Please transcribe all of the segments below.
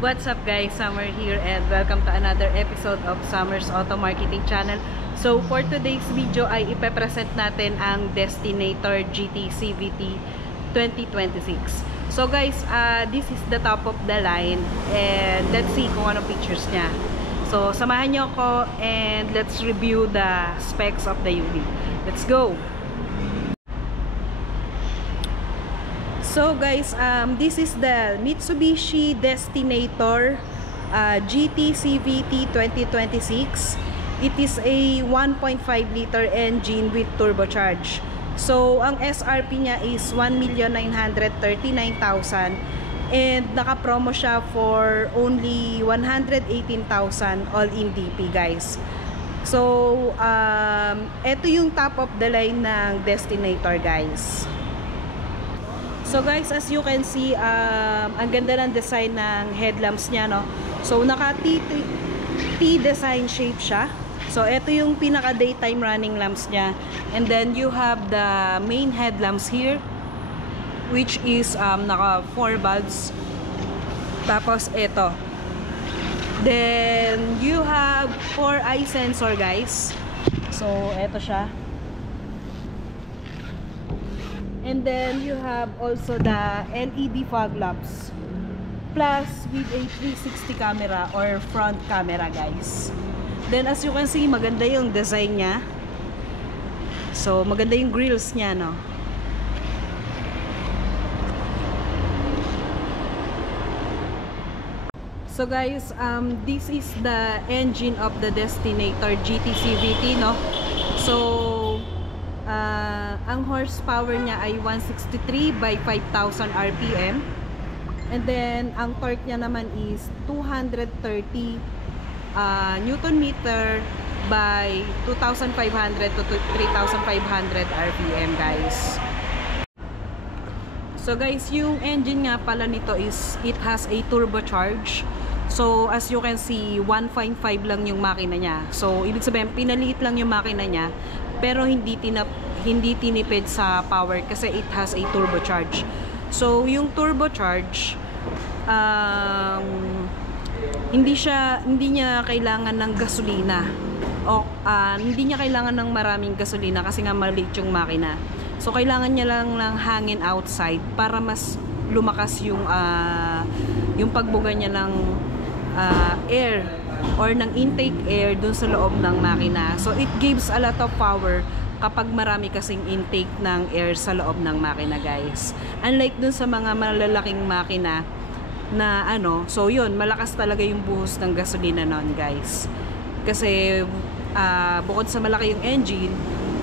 What's up guys, Summer here and welcome to another episode of Summer's Auto Marketing Channel. So for today's video ay ipepresent natin ang Destinator GT CVT 2026. So guys, this is the top of the line and let's see kung anong features niya. So samahan nyo ako and let's review the specs of the UV. Let's go! So guys, this is the Mitsubishi Destinator GT CVT 2026. It is a 1.5 liter engine with turbocharge. So ang SRP niya is 1,939,000 and naka-promo siya for only 118,000 all in DP guys. So ito yung top of the line ng Destinator guys. So guys, as you can see, ang ganda ng design ng headlamps niya, no? So naka T-design shape siya. So ito yung pinaka daytime running lamps niya. And then you have the main headlamps here, which is naka 4 bulbs. Tapos ito. Then you have 4 eye sensor guys. So ito siya. And then you have also the LED fog lamps plus with a 360 camera or front camera guys. Then as you can see, maganda yung design niya. So maganda yung grills niya, no? So guys, this is the engine of the Destinator GT CVT, no? So ang horsepower niya ay 163 by 5,000 RPM. And then, ang torque niya naman is 230 Newton meter by 2,500 to 3,500 RPM, guys. So, guys, yung engine nga pala nito is, it has a turbocharge. So, as you can see, 1.5 lang yung makina niya. So, ibig sabihin, pinaliit lang yung makina niya. Pero hindi tinipid sa power kasi it has a turbocharge. So yung turbocharge hindi niya kailangan ng gasolina o hindi niya kailangan ng maraming gasolina kasi nga maliit yung makina. So kailangan niya lang ng hangin outside para mas lumakas yung pagbuga niya ng air or ng intake air dun sa loob ng makina. So it gives a lot of power kapag marami kasing intake ng air sa loob ng makina guys. Unlike dun sa mga malalaking makina na so yun, malakas talaga yung buhos ng gasolina noon guys. Kasi bukod sa malaki yung engine,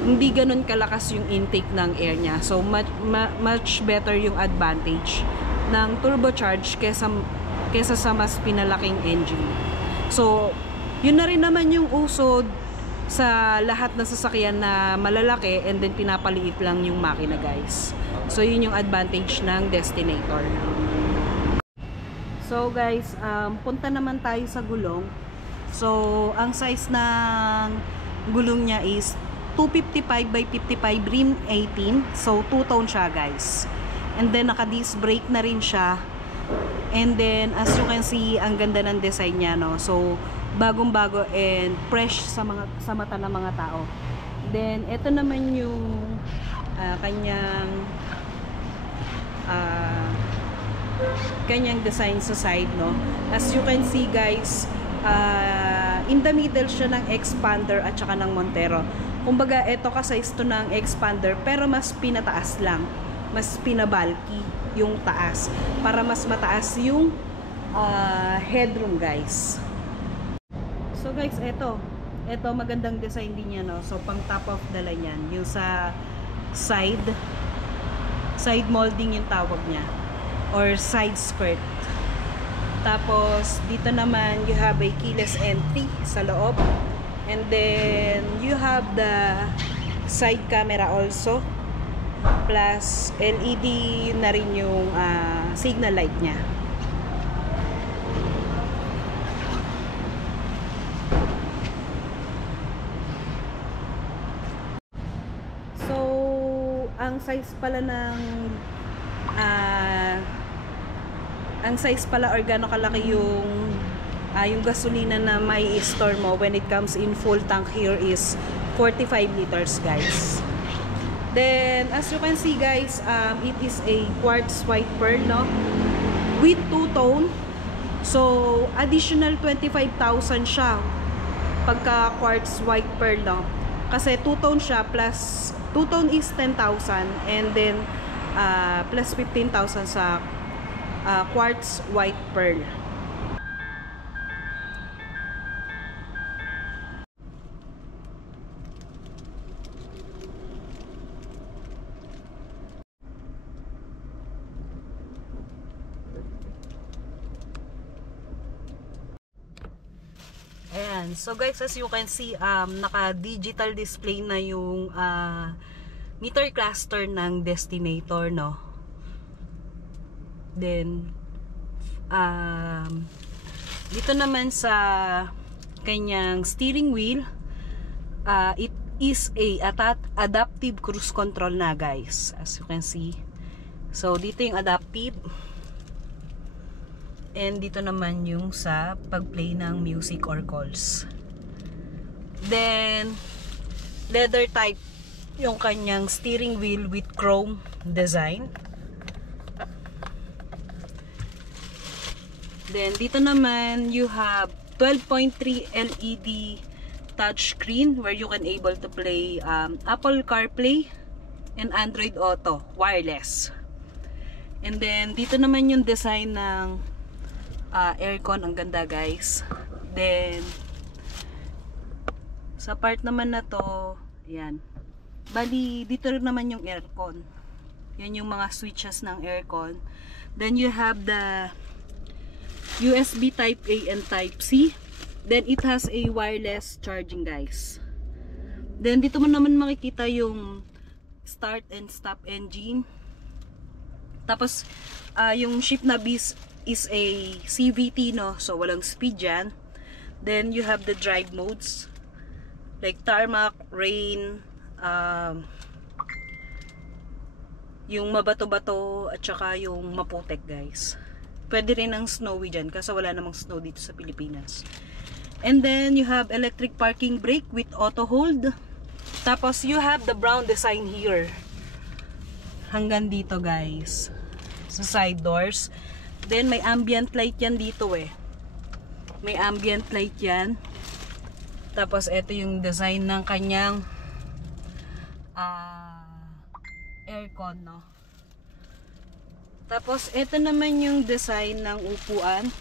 hindi ganun kalakas yung intake ng air niya. So much better yung advantage ng turbocharge kesa sa mas pinalaking engine. So yun na rin naman yung usod sa lahat ng sasakyan na malalaki and then pinapaliit lang yung makina guys. So yun yung advantage ng Destinator. So guys, punta naman tayo sa gulong. So ang size ng gulong niya is 255 by 55 rim 18. So 2-tone siya guys. And then naka disc brake na rin siya. And then as you can see, ang ganda ng design niya, no? So bagong-bago and fresh sa mata ng mga tao. Then ito naman yung kanyang design sa side, no? As you can see guys, in the middle siya ng expander at saka ng Montero. Kumbaga ito ka-size to ng expander pero mas pinataas lang, mas pinabalky yung taas para mas mataas yung headroom guys. So guys, ito magandang design din yan, no? So pang top of the line yan, yung sa side molding yung tawag niya or side skirt. Tapos dito naman you have a keyless entry sa loob, and then you have the side camera also plus LED na rin yung signal light niya. Ang size pala ng ang size pala or gaano kalaki yung gasolina na may store mo when it comes in full tank here is 45 liters guys. Then as you can see guys, it is a quartz white pearl, no, with two-tone. So additional 25,000 siya pagka quartz white pearl, no, kasi two-tone siya, plus two-tone is 10,000 and then plus 15,000 sa quartz white pearl. Ayan. So guys, as you can see, naka-digital display na yung meter cluster ng Destinator, no. Then dito naman sa kanyang steering wheel, it is a adaptive cruise control na guys, as you can see. So dito yung adaptive, and dito naman yung sa pag-play ng music or calls. Then leather type yung kanyang steering wheel with chrome design. Then dito naman you have 12.3 LED touchscreen where you can able to play Apple CarPlay and Android Auto wireless. And then dito naman yung design ng aircon, ang ganda guys. Then sa part naman na to, ayan, bali dito rin naman yung aircon. Yan yung mga switches ng aircon. Then you have the USB type A and type C. Then it has a wireless charging guys. Then dito mo naman makikita yung start and stop engine. Tapos yung ship na is a CVT, no, so walang speed yan. Then you have the drive modes like tarmac, rain, yung mabato-bato at saka yung maputek guys. Pwede rin ang snowy dyan kasi wala namang snow dito sa Pilipinas. And then you have electric parking brake with auto hold. Tapos you have the brown design here hanggang dito guys sa side doors. Then may ambient light yan dito eh. May ambient light yan. Tapos ito yung design ng kanyang aircon, no. Tapos ito naman yung design ng upuan.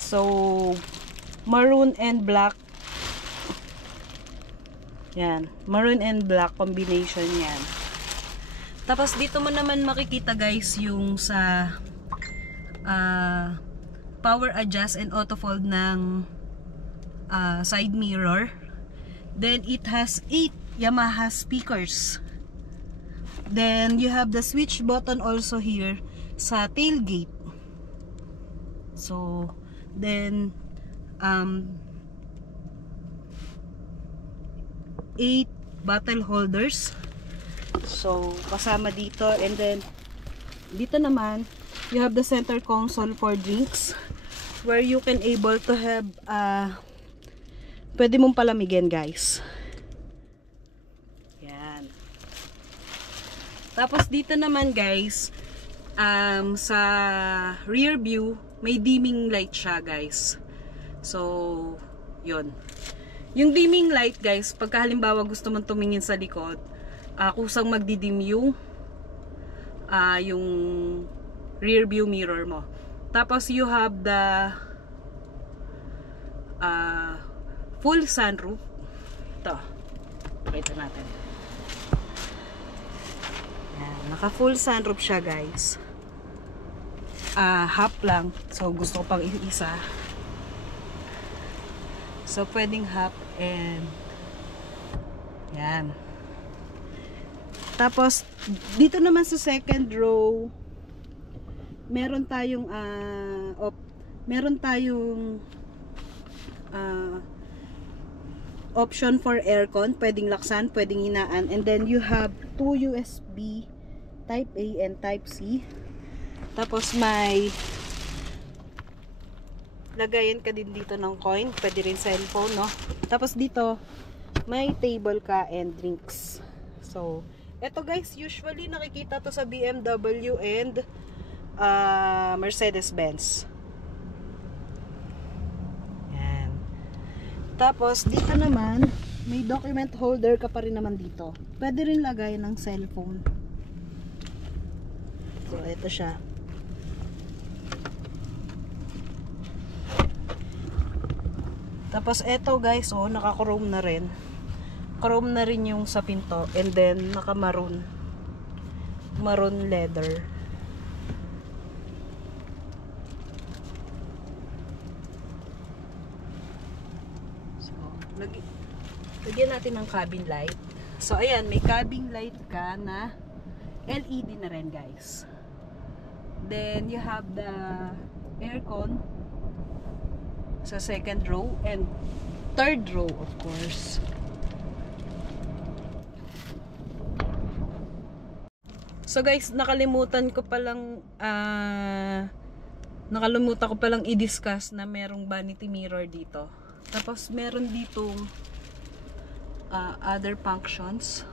So maroon and black. Yan, maroon and black combination yan. Tapos dito mo naman makikita guys yung sa power adjust and auto fold ng side mirror. Then it has 8 Yamaha speakers. Then you have the switch button also here sa tailgate. So then 8 bottle holders. So kasama dito, and then dito naman you have the center console for drinks where you can able to have pwede mong palamigin guys. Yan. Tapos dito naman guys, sa rear view may dimming light siya guys. So yun, yung dimming light guys, pagka halimbawa gusto mong tumingin sa likod, kusang magdidim yung rear view mirror mo. Tapos you have the full sunroof. Ito, pakita natin. Yan, naka full sunroof siya guys. Half lang, so gusto ko pang isa. So pwedeng half, and yan. Tapos dito naman sa second row meron tayong option for aircon, pwedeng laksan, pwedeng hinaan, and then you have 2 USB type A and type C. Tapos may lagayan ka din dito ng coin. Pwede rin cellphone, no? Tapos dito, may table ka and drinks. So, eto guys, usually nakikita to sa BMW and Mercedes-Benz. Yan. Tapos, dito naman, may document holder ka pa rin naman dito. Pwede rin lagayan ng cellphone. So, eto siya. Tapos, eto guys, oh, naka-chrome na rin. Chrome na rin yung sa pinto. And then, naka-maroon. Maroon leather. So, lagyan natin ng cabin light. So, ayan, may cabin light ka na LED na rin, guys. Then, you have the aircon sa second row and third row, of course. So guys, nakalimutan ko palang i-discuss na merong vanity mirror dito. Tapos meron ditong other functions.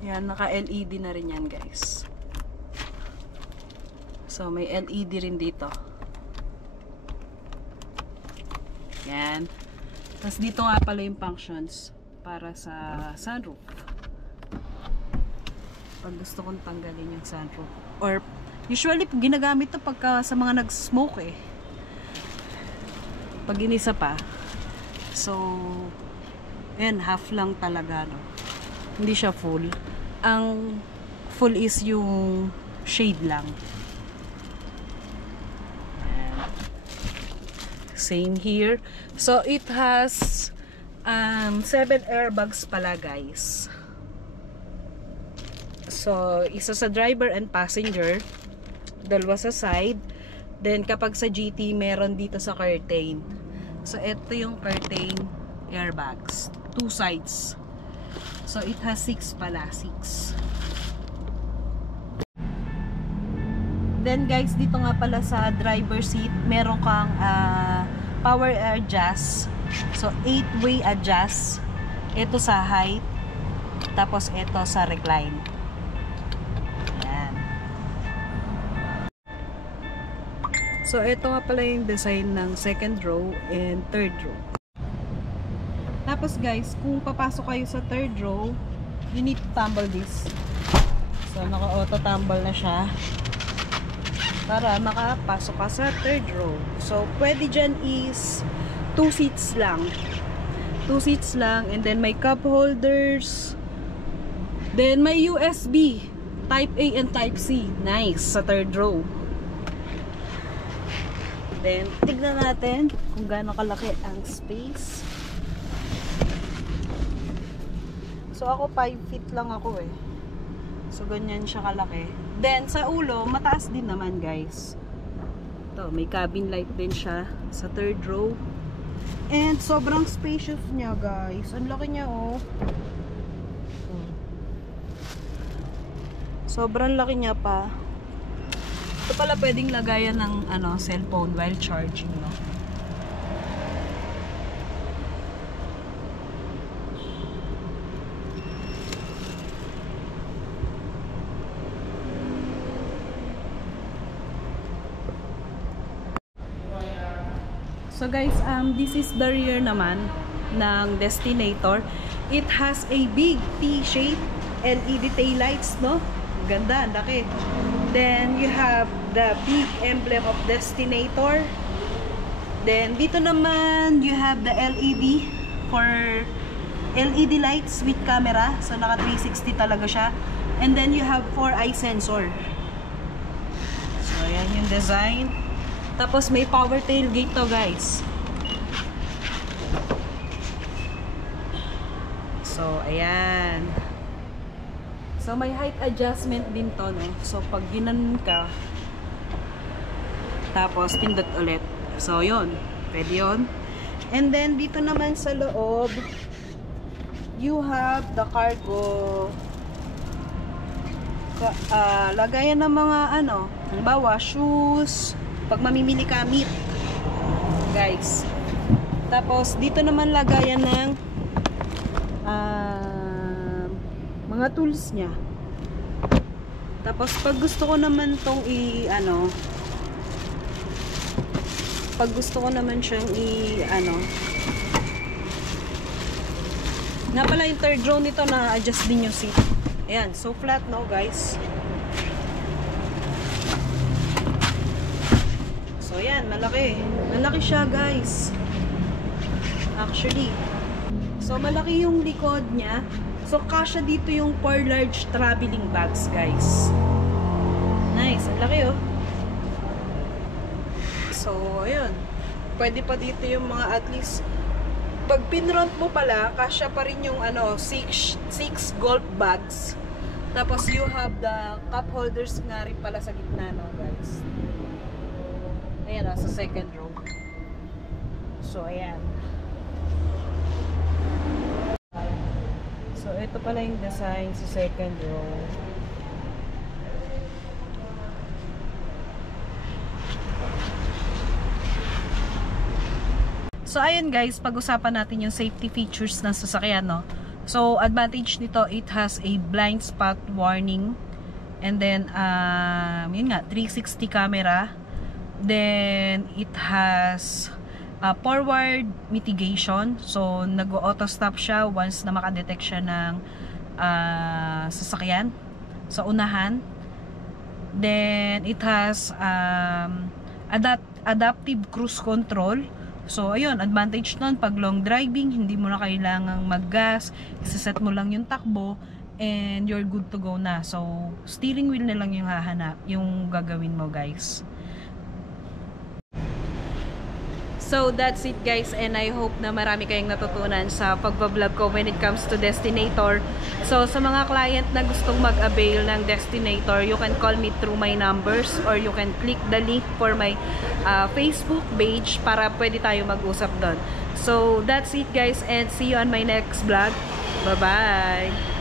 Yan, naka-LED na rin yan, guys. So may LED rin dito. Yan. Tapos dito nga pala yung functions para sa sunroof. Pag gusto kong tanggalin yung sunroof. Or, usually, ginagamit to pagka sa mga nag-smoke eh. Pag inisa pa. So, ayan, half lang talaga, no? Hindi siya full. Ang full is yung shade lang. Same here. So, it has 7 airbags pala, guys. So, isa sa driver and passenger, dalawa sa side. Then, kapag sa GT, meron dito sa curtain. So, ito yung curtain airbags. 2 sides. So, it has 6 pala. 6. Then, guys, dito nga pala sa driver seat, meron kang power adjust. So, 8-way adjust. Ito sa height. Tapos, ito sa recline. So, ito nga pala yung design ng second row and third row. Tapos guys, kung papasok kayo sa third row, you need to tumble this. So, naka-auto tumble na siya para makapasok ka sa third row. So, pwede dyan is 2 seats lang. 2 seats lang, and then may cup holders. Then, may USB. Type A and Type C. Nice. Sa third row. Then, tignan natin kung gaano kalaki ang space. So, ako 5 feet lang ako eh. So, ganyan siya kalaki. Then, sa ulo, mataas din naman, guys. Ito, may cabin light din siya sa third row. And, sobrang spacious niya, guys. Ang laki niya, oh. Sobrang laki niya pa. Ito pala pwedeng lagayan ng cellphone while charging, no? So guys, this is the rear naman ng Destinator. It has a big T-shape LED taillights, no? Ganda, laki. Then, you have the big emblem of Destinator. Then, dito naman, you have the LED for LED lights with camera. So, naka 360 talaga siya. And then, you have 4-eye sensor. So, ayan yung design. Tapos, may power tailgate to, guys. So, ayan. So, may height adjustment din to, no? So, pag ginanon ka, tapos pindot ulit. So, yun. Pwede yun. And then, dito naman sa loob, you have the cargo lagayan ng mga ano, halimbawa shoes, pag mamimili ka meat, guys. Tapos dito naman lagayan ng mga tools niya. Tapos pag gusto ko naman tong pag gusto ko naman siyang nga pala yung third row nito na adjust din yung seat. Ayan, so flat no guys. So ayan, malaki. Malaki siya guys. Actually. So malaki yung likod niya. So kasya dito yung 4 large traveling bags guys. Nice, ang laki oh. So ayun. Pwede pa dito yung mga at least pag pinront mo pala, kasya pa rin yung 6 golf bags. Tapos you have the cup holders nga rin pala sa gitna, no, guys. Ayan, sa second row. So, ayan. So, ito pala yung design sa second row. So, ayun guys, pag-usapan natin yung safety features ng sasakyan, no? So, advantage nito, it has a blind spot warning. And then, yun nga, 360 camera. Then, it has forward mitigation. So, nag-auto stop siya once na makadetect siya ng sasakyan sa unahan. Then, it has adaptive cruise control. So, ayun, advantage nun, pag long driving, hindi mo na kailangang mag-gas, isaset mo lang yung takbo, and you're good to go na. So, steering wheel na lang yung yung gagawin mo, guys. So, that's it guys, and I hope na marami kayong natutunan sa pagbablog ko when it comes to Destinator. So, sa mga client na gustong mag-avail ng Destinator, you can call me through my numbers or you can click the link for my Facebook page para pwede tayo mag-usap doon. So, that's it guys, and see you on my next vlog. Bye-bye!